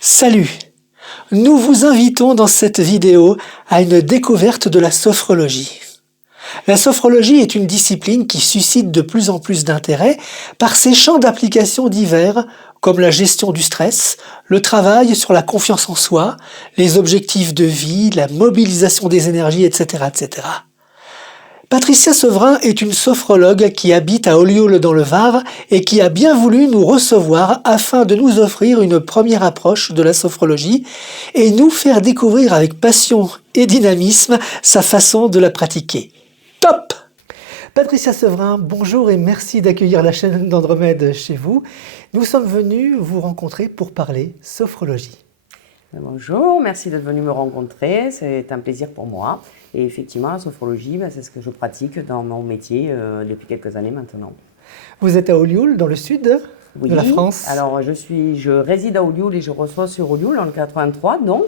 Salut! Nous vous invitons dans cette vidéo à une découverte de la sophrologie. La sophrologie est une discipline qui suscite de plus en plus d'intérêt par ses champs d'application divers comme la gestion du stress, le travail sur la confiance en soi, les objectifs de vie, la mobilisation des énergies, etc., etc. Patricia Severin est une sophrologue qui habite à Ollioules dans le Var et qui a bien voulu nous recevoir afin de nous offrir une première approche de la sophrologie et nous faire découvrir avec passion et dynamisme sa façon de la pratiquer. Top! Patricia Severin, bonjour et merci d'accueillir la chaîne d'Andromède chez vous. Nous sommes venus vous rencontrer pour parler sophrologie. Bonjour, merci d'être venu me rencontrer, c'est un plaisir pour moi. Et effectivement, la sophrologie, c'est ce que je pratique dans mon métier depuis quelques années maintenant. Vous êtes à Ollioules, dans le sud de la France. Alors je réside à Ollioules et je reçois sur Ollioules dans le 83, donc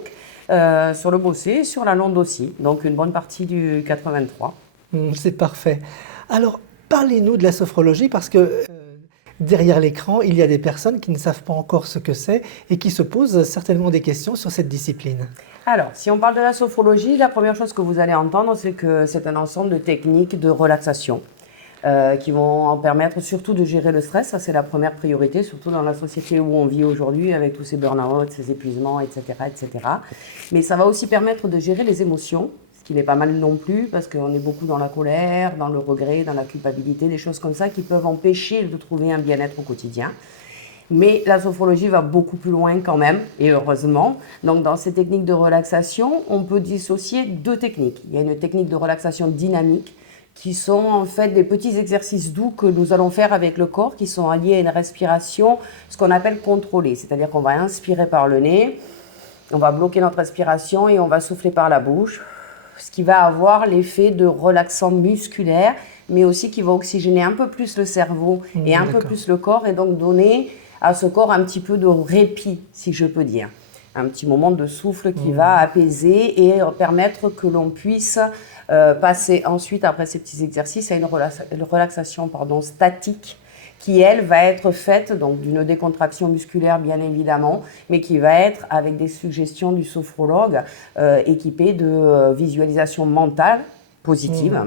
sur le Bossé, sur la Londe aussi, donc une bonne partie du 83. C'est parfait. Alors, parlez-nous de la sophrologie parce que derrière l'écran, il y a des personnes qui ne savent pas encore ce que c'est et qui se posent certainement des questions sur cette discipline. Alors, si on parle de la sophrologie, la première chose que vous allez entendre, c'est que c'est un ensemble de techniques de relaxation qui vont en permettre surtout de gérer le stress. Ça, c'est la première priorité, surtout dans la société où on vit aujourd'hui avec tous ces burn-out, ces épuisements, etc., etc. Mais ça va aussi permettre de gérer les émotions, ce qui n'est pas mal non plus, parce qu'on est beaucoup dans la colère, dans le regret, dans la culpabilité, des choses comme ça qui peuvent empêcher de trouver un bien-être au quotidien. Mais la sophrologie va beaucoup plus loin quand même, et heureusement. Donc dans ces techniques de relaxation, on peut dissocier deux techniques. Il y a une technique de relaxation dynamique, qui sont en fait des petits exercices doux que nous allons faire avec le corps, qui sont alliés à une respiration, ce qu'on appelle contrôlée. C'est-à-dire qu'on va inspirer par le nez, on va bloquer notre respiration et on va souffler par la bouche, ce qui va avoir l'effet de relaxant musculaire, mais aussi qui va oxygéner un peu plus le cerveau et un peu plus le corps, et donc donner à ce corps un petit peu de répit, si je peux dire. Un petit moment de souffle qui va apaiser et permettre que l'on puisse passer ensuite, après ces petits exercices, à une relaxation statique qui, elle, va être faite donc d'une décontraction musculaire, bien évidemment, mais qui va être avec des suggestions du sophrologue équipée de visualisation mentale positive.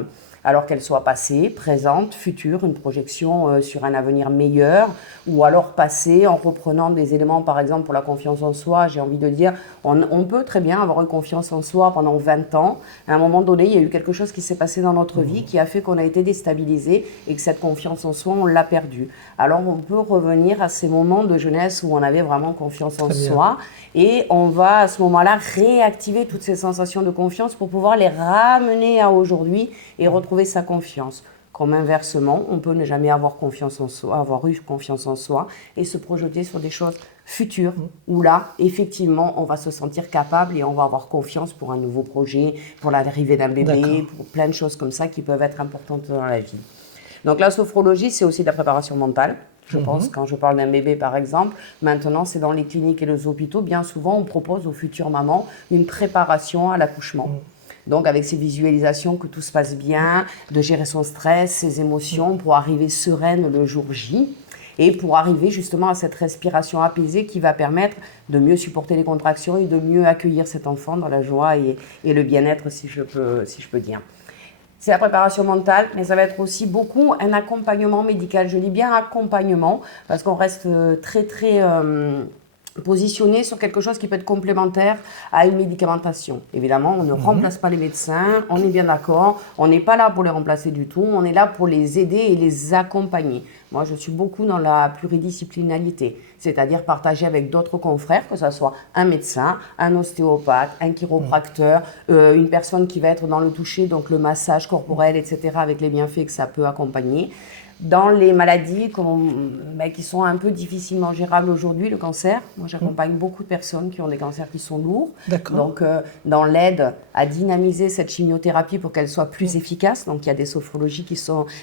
Alors qu'elle soit passée, présente, future, une projection sur un avenir meilleur, ou alors passée en reprenant des éléments, par exemple pour la confiance en soi. J'ai envie de dire, on peut très bien avoir une confiance en soi pendant 20 ans. À un moment donné, il y a eu quelque chose qui s'est passé dans notre vie qui a fait qu'on a été déstabilisé et que cette confiance en soi, on l'a perdue. Alors on peut revenir à ces moments de jeunesse où on avait vraiment confiance en soi et on va à ce moment-là réactiver toutes ces sensations de confiance pour pouvoir les ramener à aujourd'hui et retrouver sa confiance. Comme inversement, on peut ne jamais avoir confiance en soi, avoir eu confiance en soi et se projeter sur des choses futures où là, effectivement, on va se sentir capable et on va avoir confiance pour un nouveau projet, pour l'arrivée d'un bébé, pour plein de choses comme ça qui peuvent être importantes dans la vie. Donc la sophrologie, c'est aussi de la préparation mentale. Je pense, quand je parle d'un bébé par exemple, maintenant c'est dans les cliniques et les hôpitaux, bien souvent on propose aux futures mamans une préparation à l'accouchement. Donc avec ces visualisations que tout se passe bien, de gérer son stress, ses émotions pour arriver sereine le jour J et pour arriver justement à cette respiration apaisée qui va permettre de mieux supporter les contractions et de mieux accueillir cet enfant dans la joie et le bien-être si je peux dire. C'est la préparation mentale, mais ça va être aussi beaucoup un accompagnement médical. Je dis bien accompagnement parce qu'on reste très positionné sur quelque chose qui peut être complémentaire à une médicamentation. Évidemment, on ne remplace pas les médecins, on est bien d'accord, on n'est pas là pour les remplacer du tout, on est là pour les aider et les accompagner. Moi, je suis beaucoup dans la pluridisciplinarité, c'est-à-dire partager avec d'autres confrères, que ce soit un médecin, un ostéopathe, un chiropracteur, une personne qui va être dans le toucher, donc le massage corporel, etc., avec les bienfaits que ça peut accompagner. Dans les maladies qui sont un peu difficilement gérables aujourd'hui, le cancer, moi j'accompagne beaucoup de personnes qui ont des cancers qui sont lourds. Donc dans l'aide à dynamiser cette chimiothérapie pour qu'elle soit plus efficace, donc il y a des sophrologies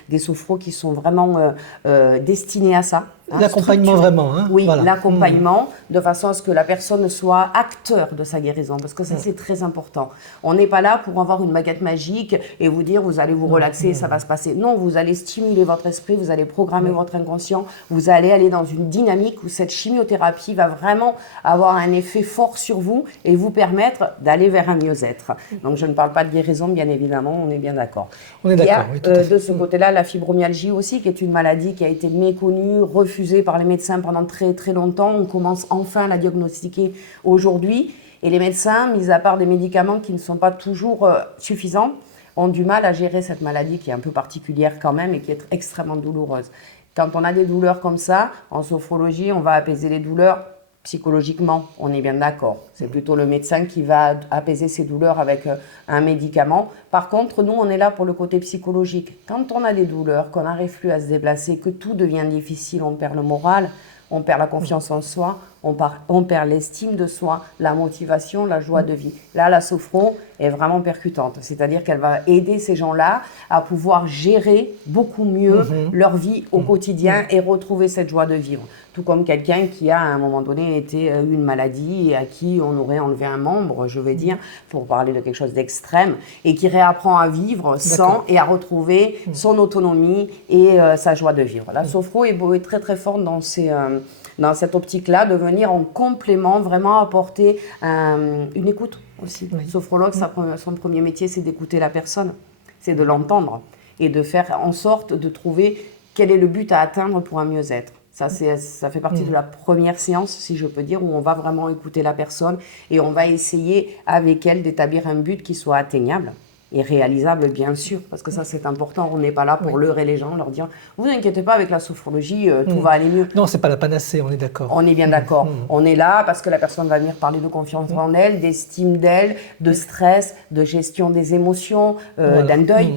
des sophros qui sont vraiment destinés à ça, L'accompagnement vraiment. Hein, oui, voilà. L'accompagnement, de façon à ce que la personne soit acteur de sa guérison, parce que ça c'est très important. On n'est pas là pour avoir une baguette magique et vous dire vous allez vous relaxer, ça va se passer. Non, vous allez stimuler votre esprit, vous allez programmer votre inconscient, vous allez aller dans une dynamique où cette chimiothérapie va vraiment avoir un effet fort sur vous et vous permettre d'aller vers un mieux-être. Donc je ne parle pas de guérison, bien évidemment, on est bien d'accord. On est d'accord, oui, tout à fait. De ce côté-là, la fibromyalgie aussi, qui est une maladie qui a été méconnue, refusée par les médecins pendant très très longtemps. On commence enfin à la diagnostiquer aujourd'hui. Et les médecins, mis à part des médicaments qui ne sont pas toujours suffisants, ont du mal à gérer cette maladie qui est un peu particulière quand même et qui est extrêmement douloureuse. Quand on a des douleurs comme ça, en sophrologie, on va apaiser les douleurs psychologiquement, on est bien d'accord. C'est plutôt le médecin qui va apaiser ses douleurs avec un médicament. Par contre, nous, on est là pour le côté psychologique. Quand on a des douleurs, qu'on n'arrive plus à se déplacer, que tout devient difficile, on perd le moral, on perd la confiance en soi, on perd l'estime de soi, la motivation, la joie de vie. Là, la sophro est vraiment percutante. C'est-à-dire qu'elle va aider ces gens-là à pouvoir gérer beaucoup mieux leur vie au quotidien et retrouver cette joie de vivre. Tout comme quelqu'un qui a, à un moment donné, eu une maladie et à qui on aurait enlevé un membre, je vais dire, pour parler de quelque chose d'extrême, et qui réapprend à vivre sans et à retrouver son autonomie et sa joie de vivre. La sophro est très très forte dans cette optique-là, de venir en complément, vraiment apporter une écoute aussi. Le sophrologue, son premier métier, c'est d'écouter la personne, c'est de l'entendre et de faire en sorte de trouver quel est le but à atteindre pour un mieux-être. Ça fait partie de la première séance, si je peux dire, où on va vraiment écouter la personne et on va essayer avec elle d'établir un but qui soit atteignable et réalisable, bien sûr, parce que ça c'est important. On n'est pas là pour leurrer les gens, leur dire « vous inquiétez pas, avec la sophrologie, tout va aller mieux ». Non, c'est pas la panacée, on est d'accord. On est bien d'accord. On est là parce que la personne va venir parler de confiance en elle, d'estime d'elle, de stress, de gestion des émotions, d'un deuil.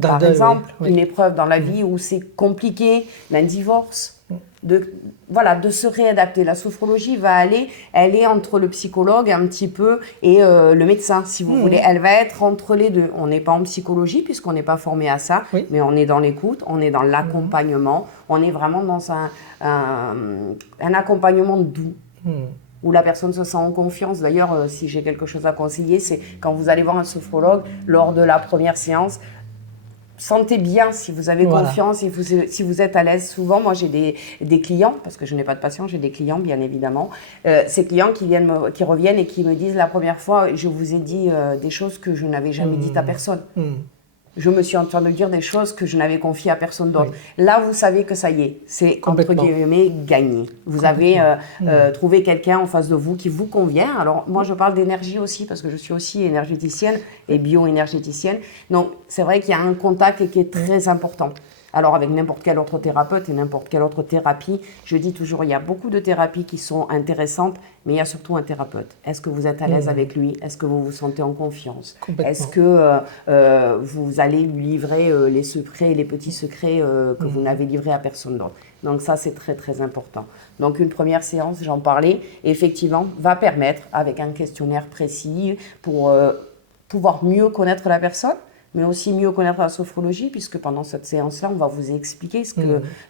Par exemple, une épreuve dans la vie où c'est compliqué, d'un divorce. De se réadapter. La sophrologie elle est entre le psychologue un petit peu et le médecin, si vous voulez. Elle va être entre les deux. On n'est pas en psychologie puisqu'on n'est pas formé à ça, mais on est dans l'écoute, on est dans l'accompagnement, on est vraiment dans un accompagnement doux. Où la personne se sent en confiance. D'ailleurs, si j'ai quelque chose à conseiller, c'est quand vous allez voir un sophrologue, lors de la première séance, sentez bien si vous avez confiance, si vous êtes à l'aise. Souvent, moi, j'ai des clients, parce que je n'ai pas de patients, j'ai des clients, bien évidemment. Ces clients qui reviennent et qui me disent, la première fois, je vous ai dit des choses que je n'avais jamais dites à personne. Je me suis entendu dire des choses que je n'avais confiées à personne d'autre. Là, vous savez que ça y est, c'est entre guillemets gagné. Vous avez trouvé quelqu'un en face de vous qui vous convient. Alors, moi, je parle d'énergie aussi, parce que je suis aussi énergéticienne et bio-énergéticienne. Donc, c'est vrai qu'il y a un contact qui est très important. Alors, avec n'importe quel autre thérapeute et n'importe quelle autre thérapie, je dis toujours, il y a beaucoup de thérapies qui sont intéressantes, mais il y a surtout un thérapeute. Est-ce que vous êtes à l'aise avec lui? Est-ce que vous vous sentez en confiance? Est-ce que vous allez lui livrer les secrets, les petits secrets que vous n'avez livrés à personne d'autre? Donc ça, c'est très, très important. Donc une première séance, j'en parlais, effectivement, va permettre, avec un questionnaire précis, pour pouvoir mieux connaître la personne, mais aussi mieux connaître la sophrologie, puisque pendant cette séance-là, on va vous expliquer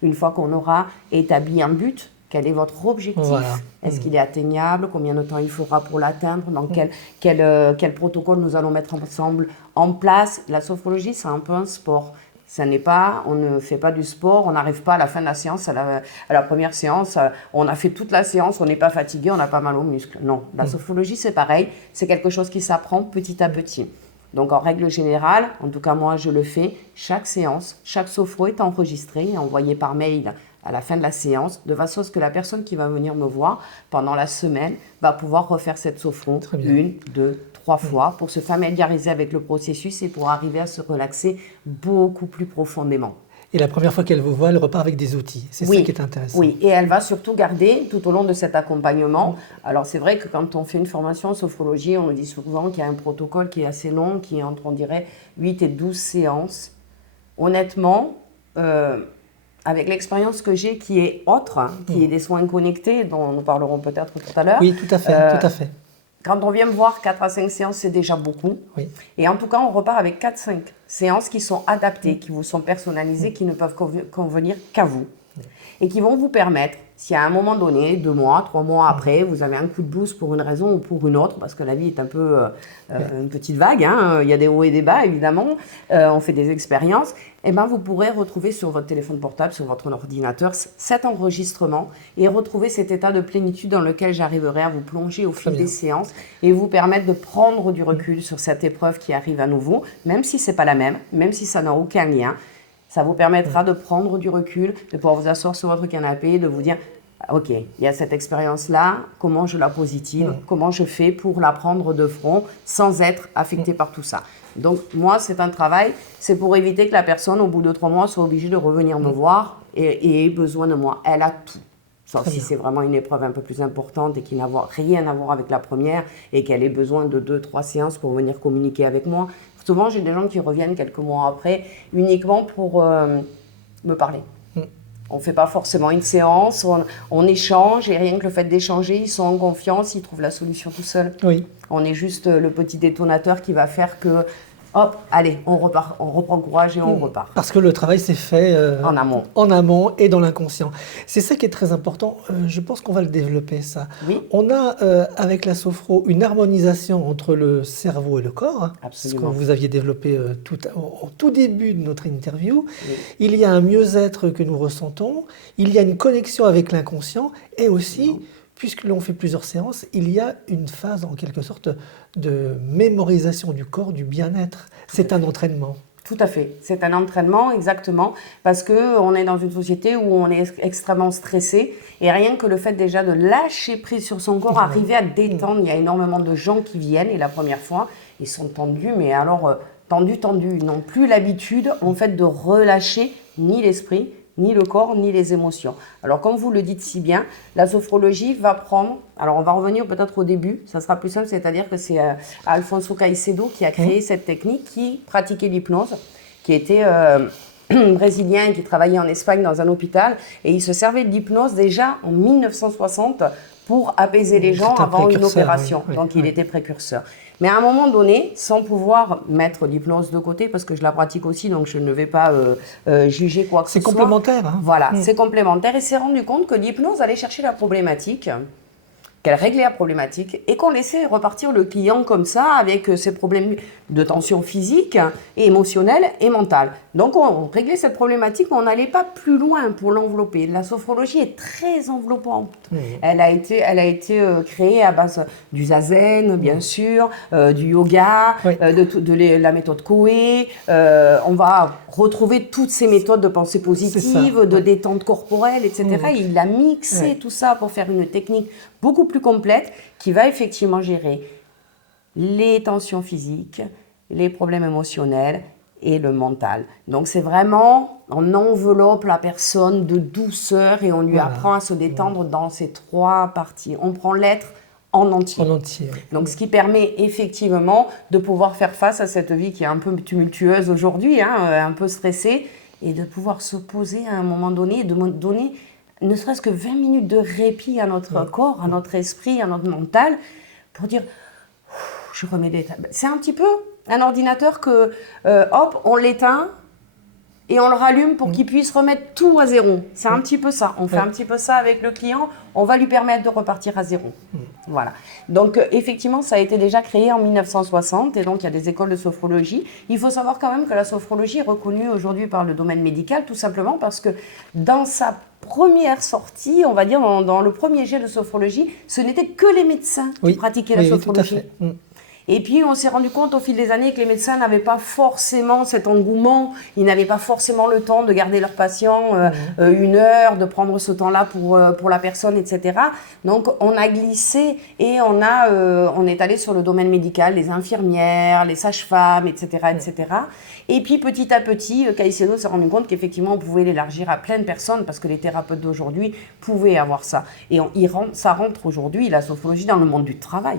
une fois qu'on aura établi un but, quel est votre objectif, est-ce qu'il est atteignable, combien de temps il faudra pour l'atteindre, dans quel protocole nous allons mettre ensemble en place. La sophrologie, c'est un peu un sport. On ne fait pas du sport, on n'arrive pas à la fin de la séance, à la première séance, on a fait toute la séance, on n'est pas fatigué, on n'a pas mal aux muscles. Non, la sophrologie, c'est pareil, c'est quelque chose qui s'apprend petit à petit. Donc, en règle générale, en tout cas moi je le fais, chaque séance, chaque sophro est enregistré et envoyé par mail à la fin de la séance, de façon à ce que la personne qui va venir me voir pendant la semaine va pouvoir refaire cette sophro 1, 2, 3 fois pour se familiariser avec le processus et pour arriver à se relaxer beaucoup plus profondément. Et la première fois qu'elle vous voit, elle repart avec des outils. C'est ça qui est intéressant. Oui, et elle va surtout garder tout au long de cet accompagnement. Alors c'est vrai que quand on fait une formation en sophrologie, on nous dit souvent qu'il y a un protocole qui est assez long, qui est entre, on dirait, 8 et 12 séances. Honnêtement, avec l'expérience que j'ai qui est autre, qui est des soins connectés, dont nous parlerons peut-être tout à l'heure. Oui, tout à fait. Quand on vient me voir 4 à 5 séances, c'est déjà beaucoup. Oui. Et en tout cas, on repart avec 4-5 séances qui sont adaptées, qui vous sont personnalisées, qui ne peuvent convenir qu'à vous. et qui vont vous permettre, si à un moment donné, 2 mois, 3 mois après, vous avez un coup de boost pour une raison ou pour une autre, parce que la vie est un peu une petite vague, hein, il y a des hauts et des bas évidemment, on fait des expériences, et ben vous pourrez retrouver sur votre téléphone portable, sur votre ordinateur, cet enregistrement et retrouver cet état de plénitude dans lequel j'arriverai à vous plonger au fil des séances et vous permettre de prendre du recul sur cette épreuve qui arrive à nouveau, même si c'est pas la même, même si ça n'a aucun lien. Ça vous permettra de prendre du recul, de pouvoir vous asseoir sur votre canapé, de vous dire « Ok, il y a cette expérience-là, comment je la positive, comment je fais pour la prendre de front sans être affecté par tout ça ?» Donc moi, c'est un travail, c'est pour éviter que la personne, au bout de 3 mois, soit obligée de revenir me voir et ait besoin de moi. Elle a tout. Sauf si c'est vraiment une épreuve un peu plus importante et qui n'a rien à voir avec la première et qu'elle ait besoin de 2-3 séances pour venir communiquer avec moi. Souvent, j'ai des gens qui reviennent quelques mois après uniquement pour me parler. On ne fait pas forcément une séance, on échange et rien que le fait d'échanger, ils sont en confiance, ils trouvent la solution tout seuls. Oui. On est juste le petit détonateur qui va faire que, hop, allez, on repart, on reprend courage et on repart. Parce que le travail s'est fait En amont. En amont et dans l'inconscient. C'est ça qui est très important. Je pense qu'on va le développer, ça. Oui. On a, avec la sophro, une harmonisation entre le cerveau et le corps. Absolument. Ce que vous aviez développé au tout début de notre interview. Oui. Il y a un mieux-être que nous ressentons. Il y a une connexion avec l'inconscient. Et aussi, puisque l'on fait plusieurs séances, il y a une phase, en quelque sorte, de mémorisation du corps, du bien-être. C'est un entraînement. Tout à fait. C'est un entraînement, exactement, parce qu'on est dans une société où on est extrêmement stressé et rien que le fait déjà de lâcher prise sur son corps, arriver à détendre, il y a énormément de gens qui viennent et la première fois, ils sont tendus, mais alors tendus, ils n'ont plus l'habitude en fait de relâcher ni l'esprit, ni le corps, ni les émotions. Alors, comme vous le dites si bien, la sophrologie va prendre... Alors, on va revenir peut-être au début, ça sera plus simple, c'est-à-dire que c'est Alfonso Caicedo qui a créé cette technique, qui pratiquait l'hypnose, qui était brésilien et qui travaillait en Espagne dans un hôpital, et il se servait de l'hypnose déjà en 1960 pour apaiser les gens avant une opération. Oui, donc, il était précurseur. Mais à un moment donné, sans pouvoir mettre l'hypnose de côté, parce que je la pratique aussi, donc je ne vais pas juger quoi que ce soit. C'est complémentaire. Hein. Voilà, c'est complémentaire. Et s'est rendu compte que l'hypnose allait chercher la problématique, qu'elle réglait la problématique et qu'on laissait repartir le client comme ça avec ses problèmes de tension physique et émotionnelle et mentale. Donc on réglait cette problématique, mais on n'allait pas plus loin pour l'envelopper. La sophrologie est très enveloppante. Elle a été créée à base du zazen, bien sûr, du yoga, de la méthode Coué. On va retrouver toutes ces méthodes de pensée positive, de détente corporelle, etc. Et il a mixé tout ça pour faire une technique beaucoup plus complète qui va effectivement gérer les tensions physiques, les problèmes émotionnels et le mental. Donc c'est vraiment, on enveloppe la personne de douceur et on lui apprend à se détendre dans ces 3 parties. On prend l'être en entier. En entier. Donc ce qui permet effectivement de pouvoir faire face à cette vie qui est un peu tumultueuse aujourd'hui, un peu stressée, et de pouvoir se poser à un moment donné et de donner ne serait-ce que 20 minutes de répit à notre corps, à notre esprit, à notre mental, pour dire « je remets des tables ». C'est un petit peu un ordinateur que, hop, on l'éteint et on le rallume pour qu'il puisse remettre tout à zéro. C'est un petit peu ça. On fait un petit peu ça avec le client. On va lui permettre de repartir à zéro. Voilà. Donc, effectivement, ça a été déjà créé en 1960 et donc il y a des écoles de sophrologie. Il faut savoir quand même que la sophrologie est reconnue aujourd'hui par le domaine médical, tout simplement parce que dans sa première sortie, on va dire dans le premier jet de sophrologie, ce n'étaient que les médecins qui pratiquaient la sophrologie. Tout à fait. Et puis, on s'est rendu compte au fil des années que les médecins n'avaient pas forcément cet engouement, ils n'avaient pas forcément le temps de garder leurs patients 1 heure, de prendre ce temps-là pour la personne, etc. Donc, on a glissé et on est allé sur le domaine médical, les infirmières, les sages-femmes, etc., etc. Et puis, petit à petit, Caicedo s'est rendu compte qu'effectivement, on pouvait l'élargir à plein de personnes parce que les thérapeutes d'aujourd'hui pouvaient avoir ça. Et ça rentre aujourd'hui, la sophrologie, dans le monde du travail.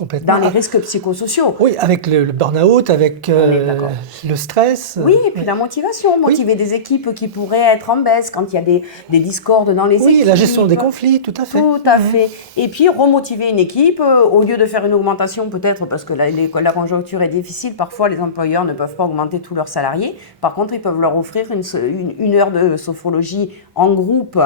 Complètement. dans les risques psychosociaux. Oui, avec le burn-out, avec le stress. Oui, et puis la motivation, motiver des équipes qui pourraient être en baisse quand il y a des discordes dans les équipes. Oui, la gestion des conflits, tout à fait. Tout à fait. Et puis remotiver une équipe, au lieu de faire une augmentation peut-être parce que la conjoncture est difficile, parfois les employeurs ne peuvent pas augmenter tous leurs salariés. Par contre, ils peuvent leur offrir une heure de sophrologie en groupe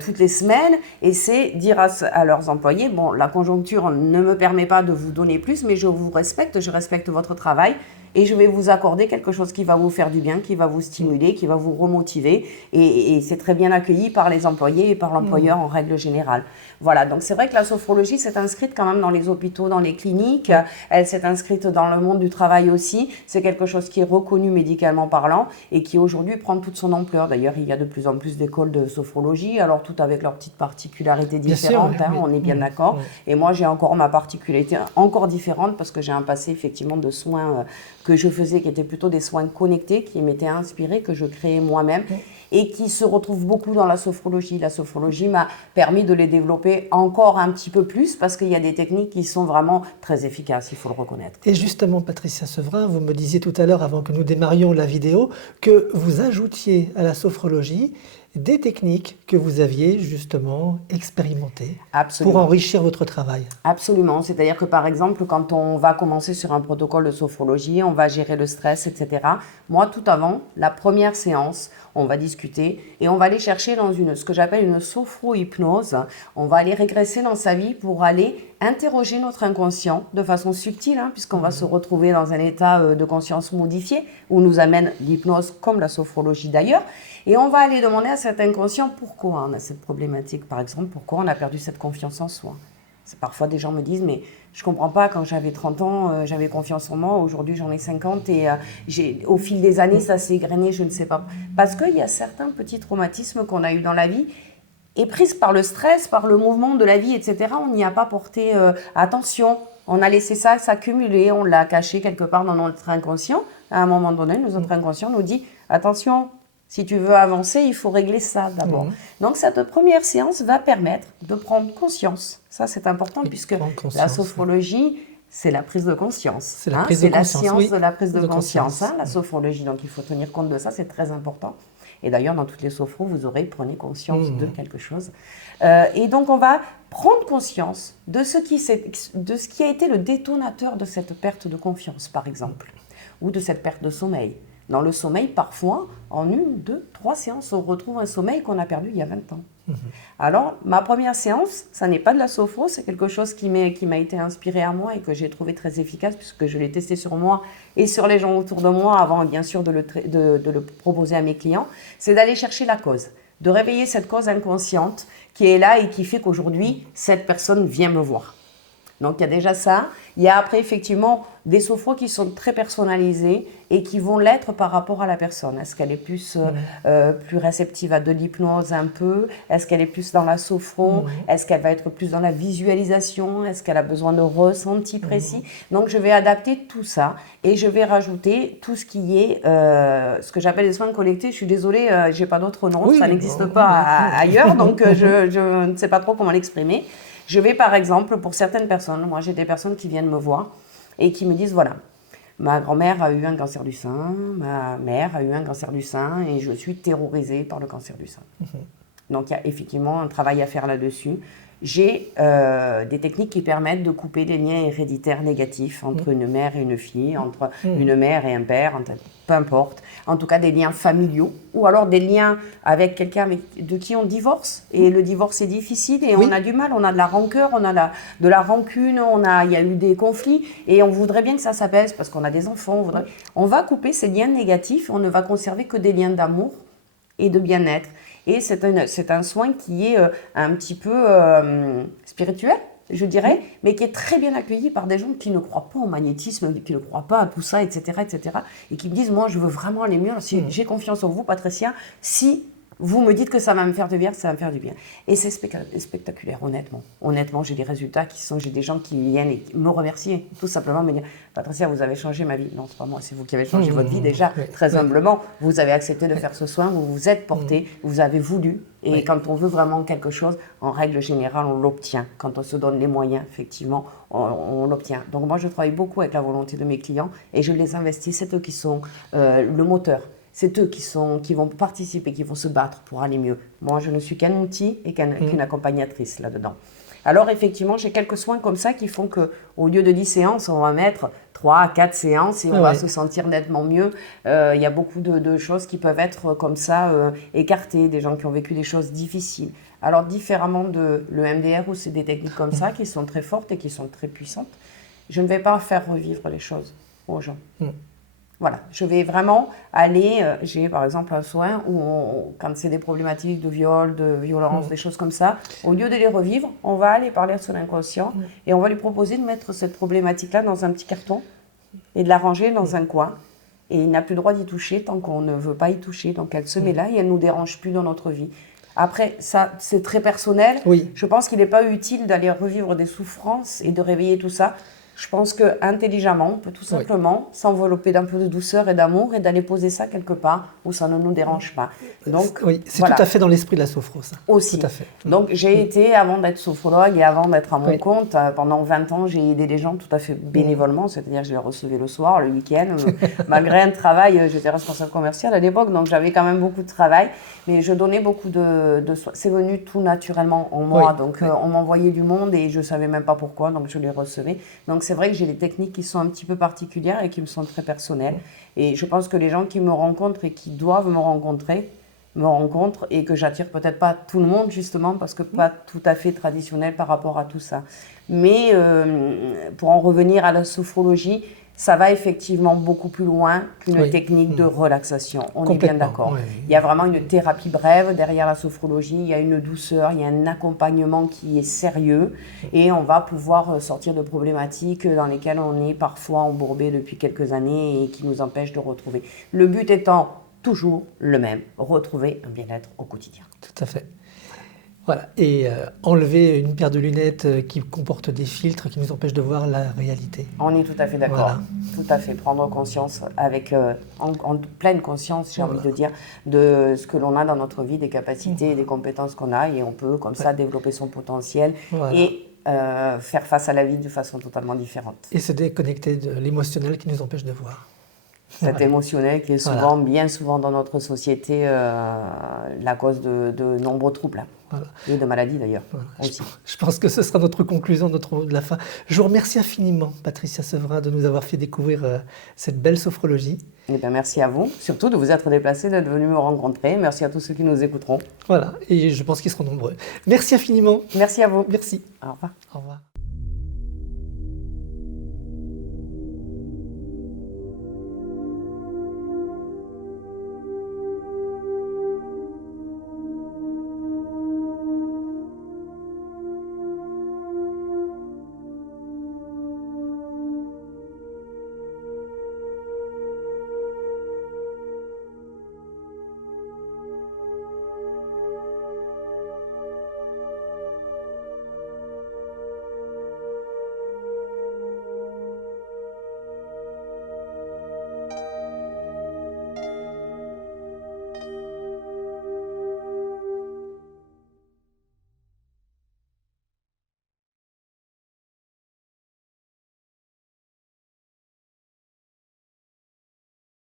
toutes les semaines, et c'est dire à leurs employés, bon, la conjoncture ne me permet pas de vous donner plus, mais je vous respecte, je respecte votre travail, et je vais vous accorder quelque chose qui va vous faire du bien, qui va vous stimuler, qui va vous remotiver, et c'est très bien accueilli par les employés et par l'employeur en règle générale. Voilà, donc c'est vrai que la sophrologie s'est inscrite quand même dans les hôpitaux, dans les cliniques, elle s'est inscrite dans le monde du travail aussi, c'est quelque chose qui est reconnu médicalement parlant et qui aujourd'hui prend toute son ampleur. D'ailleurs, il y a de plus en plus d'écoles de sophrologie, alors tout avec leurs petites particularités différentes, sûr, oui. On est bien d'accord. Et moi, j'ai encore ma particularité encore différente parce que j'ai un passé effectivement de soins que je faisais, qui étaient plutôt des soins connectés, qui m'étaient inspirés, que je créais moi-même et qui se retrouvent beaucoup dans la sophrologie. La sophrologie m'a permis de les développer encore un petit peu plus parce qu'il y a des techniques qui sont vraiment très efficaces, il faut le reconnaître. Et justement, Patricia Sevrin, vous me disiez tout à l'heure, avant que nous démarrions la vidéo, que vous ajoutiez à la sophrologie des techniques que vous aviez justement expérimentées. Absolument. Pour enrichir votre travail. Absolument, c'est-à-dire que par exemple, quand on va commencer sur un protocole de sophrologie, on va gérer le stress, etc. Moi, tout avant, la première séance, on va discuter et on va aller chercher dans ce que j'appelle une sophro-hypnose. On va aller régresser dans sa vie pour aller interroger notre inconscient de façon subtile, puisqu'on va se retrouver dans un état de conscience modifié où nous amène l'hypnose comme la sophrologie d'ailleurs. Et on va aller demander à cet inconscient pourquoi on a cette problématique. Par exemple, pourquoi on a perdu cette confiance en soi. Parfois, des gens me disent, mais je ne comprends pas, quand j'avais 30 ans, j'avais confiance en moi, aujourd'hui j'en ai 50 et au fil des années, ça s'est égrené, je ne sais pas. Parce qu'il y a certains petits traumatismes qu'on a eus dans la vie, et prise par le stress, par le mouvement de la vie, etc., on n'y a pas porté attention. On a laissé ça s'accumuler, on l'a caché quelque part dans notre inconscient. À un moment donné, notre inconscient nous dit, attention, si tu veux avancer, il faut régler ça d'abord. Donc, cette première séance va permettre de prendre conscience. Ça, c'est important puisque la sophrologie, c'est la prise de conscience. C'est la science de la prise de conscience, la sophrologie. Donc, il faut tenir compte de ça, c'est très important. Et d'ailleurs, dans toutes les sophros, vous aurez prenez conscience de quelque chose. Et donc, on va prendre conscience de ce qui a été le détonateur de cette perte de confiance, par exemple, ou de cette perte de sommeil. Dans le sommeil, parfois, en 1, 2, 3 séances, on retrouve un sommeil qu'on a perdu il y a 20 ans. Alors, ma première séance, ça n'est pas de la sophro, c'est quelque chose qui m'a été inspiré à moi et que j'ai trouvé très efficace puisque je l'ai testé sur moi et sur les gens autour de moi avant, bien sûr, de le proposer à mes clients. C'est d'aller chercher la cause, de réveiller cette cause inconsciente qui est là et qui fait qu'aujourd'hui, cette personne vient me voir. Donc, il y a déjà ça. Il y a après, effectivement, des sophros qui sont très personnalisés et qui vont l'être par rapport à la personne. Est-ce qu'elle est plus réceptive à de l'hypnose un peu? Est-ce qu'elle est plus dans la sophro? Est-ce qu'elle va être plus dans la visualisation? Est-ce qu'elle a besoin de ressentis précis? Donc, je vais adapter tout ça et je vais rajouter tout ce qui est ce que j'appelle les soins connectés. Je suis désolée, je n'ai pas d'autre nom, ça n'existe pas ailleurs, donc je ne sais pas trop comment l'exprimer. Je vais par exemple, pour certaines personnes, moi j'ai des personnes qui viennent me voir et qui me disent, voilà, ma grand-mère a eu un cancer du sein, ma mère a eu un cancer du sein et je suis terrorisée par le cancer du sein. Donc il y a effectivement un travail à faire là-dessus. J'ai des techniques qui permettent de couper les liens héréditaires négatifs entre une mère et une fille, entre une mère et un père, peu importe. En tout cas, des liens familiaux ou alors des liens avec quelqu'un de qui on divorce. Et le divorce est difficile et on a du mal, on a de la rancœur, on a de la rancune, il y a eu des conflits et on voudrait bien que ça s'apaise parce qu'on a des enfants. On va couper ces liens négatifs, on ne va conserver que des liens d'amour et de bien-être. Et c'est un soin qui est un petit peu spirituel, je dirais, mais qui est très bien accueilli par des gens qui ne croient pas au magnétisme, qui ne croient pas à tout ça, etc., etc. Et qui me disent, moi, je veux vraiment aller mieux. Si j'ai confiance en vous, Patricia, si vous me dites que ça va me faire du bien, ça va me faire du bien. Et c'est spectaculaire, honnêtement. Honnêtement, j'ai des résultats j'ai des gens qui viennent et me remercier, tout simplement me dire « Patricia, vous avez changé ma vie. » Non, c'est pas moi, c'est vous qui avez changé votre vie déjà, très humblement. Vous avez accepté de faire ce soin, vous vous êtes porté, vous avez voulu. Et quand on veut vraiment quelque chose, en règle générale, on l'obtient. Quand on se donne les moyens, effectivement, on l'obtient. Donc moi, je travaille beaucoup avec la volonté de mes clients et je les investis. C'est eux qui sont le moteur. C'est eux qui vont participer, qui vont se battre pour aller mieux. Moi, je ne suis qu'un outil et qu'une accompagnatrice là-dedans. Alors, effectivement, j'ai quelques soins comme ça qui font qu'au lieu de 10 séances, on va mettre 3 à 4 séances et on va se sentir nettement mieux. Il y a beaucoup de choses qui peuvent être comme ça écartées, des gens qui ont vécu des choses difficiles. Alors, différemment de l'EMDR où c'est des techniques comme ça qui sont très fortes et qui sont très puissantes, je ne vais pas faire revivre les choses aux gens. Voilà, je vais vraiment aller, j'ai par exemple un soin où quand c'est des problématiques de viol, de violence, des choses comme ça, au lieu de les revivre, on va aller parler à son inconscient et on va lui proposer de mettre cette problématique-là dans un petit carton et de la ranger dans un coin. Et il n'a plus le droit d'y toucher tant qu'on ne veut pas y toucher. Donc elle se met là et elle ne nous dérange plus dans notre vie. Après, ça, c'est très personnel. Je pense qu'il n'est pas utile d'aller revivre des souffrances et de réveiller tout ça. Je pense qu'intelligemment, on peut tout simplement s'envelopper d'un peu de douceur et d'amour et d'aller poser ça quelque part où ça ne nous dérange pas. Donc, c'est tout à fait dans l'esprit de la sophro, ça. Aussi. Tout à fait. Donc, j'ai été, avant d'être sophrologue et avant d'être à mon compte, pendant 20 ans, j'ai aidé les gens tout à fait bénévolement, c'est-à-dire je les recevais le soir, le week-end. Malgré un travail, j'étais responsable commerciale à l'époque, donc j'avais quand même beaucoup de travail, mais je donnais beaucoup de soins. C'est venu tout naturellement en moi, donc on m'envoyait du monde et je ne savais même pas pourquoi, donc je les recevais. Donc, c'est vrai que j'ai des techniques qui sont un petit peu particulières et qui me sont très personnelles. Et je pense que les gens qui me rencontrent et qui doivent me rencontrer, me rencontrent et que j'attire peut-être pas tout le monde justement parce que pas tout à fait traditionnel par rapport à tout ça. Mais pour en revenir à la sophrologie, ça va effectivement beaucoup plus loin qu'une technique de relaxation. On est bien d'accord. Il y a vraiment une thérapie brève derrière la sophrologie, il y a une douceur, il y a un accompagnement qui est sérieux et on va pouvoir sortir de problématiques dans lesquelles on est parfois embourbé depuis quelques années et qui nous empêchent de retrouver. Le but étant toujours le même, retrouver un bien-être au quotidien. Tout à fait. Voilà, et enlever une paire de lunettes qui comportent des filtres qui nous empêchent de voir la réalité. On est tout à fait d'accord, tout à fait. Prendre conscience avec, en pleine conscience, j'ai envie de dire, de ce que l'on a dans notre vie, des capacités et des compétences qu'on a, et on peut comme ça développer son potentiel et faire face à la vie de façon totalement différente. Et se déconnecter de l'émotionnel qui nous empêche de voir. Cet émotionnel qui est souvent, bien souvent dans notre société, la cause de nombreux troubles. Et de maladies d'ailleurs. Aussi. Je pense que ce sera notre conclusion, notre mot de la fin. Je vous remercie infiniment, Patricia Sevrin, de nous avoir fait découvrir cette belle sophrologie. Eh bien, merci à vous, surtout de vous être déplacé, d'être venu me rencontrer. Merci à tous ceux qui nous écouteront. Voilà, et je pense qu'ils seront nombreux. Merci infiniment. Merci à vous. Merci. Au revoir. Au revoir.